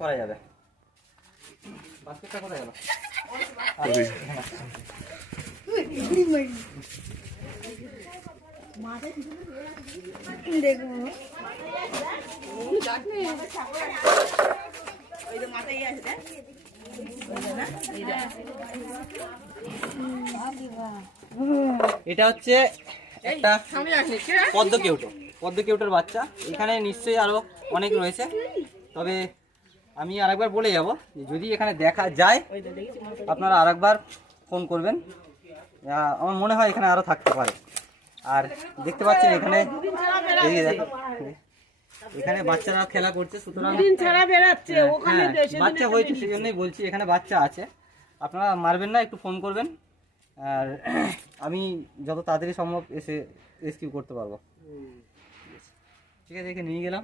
করা যাবে। বাস্কেটটা কোথায় গেল? এটা হচ্ছে একটা পদ্ম কেউটোর বাচ্চা। এখানে নিশ্চয়ই আরো অনেক রয়েছে, তবে আমি আরেকবার বলে যাব যদি এখানে দেখা যায় আপনারা আরেকবার ফোন করবেন। আমার মনে হয় এখানে আরো থাকতে পারে। আর দেখতে পাচ্ছেন এখানে এখানে বাচ্চারা খেলা করছে, সুতরাং বাচ্চা হয়েছে সেই জন্যই বলছি এখানে বাচ্চা আছে। আপনারা মারবেন না, একটু ফোন করবেন, আর আমি যত তাড়াতাড়ি সম্ভব এসে রেস্কিউ করতে পারবো। ঠিক আছে, এখানে নিয়ে গেলাম।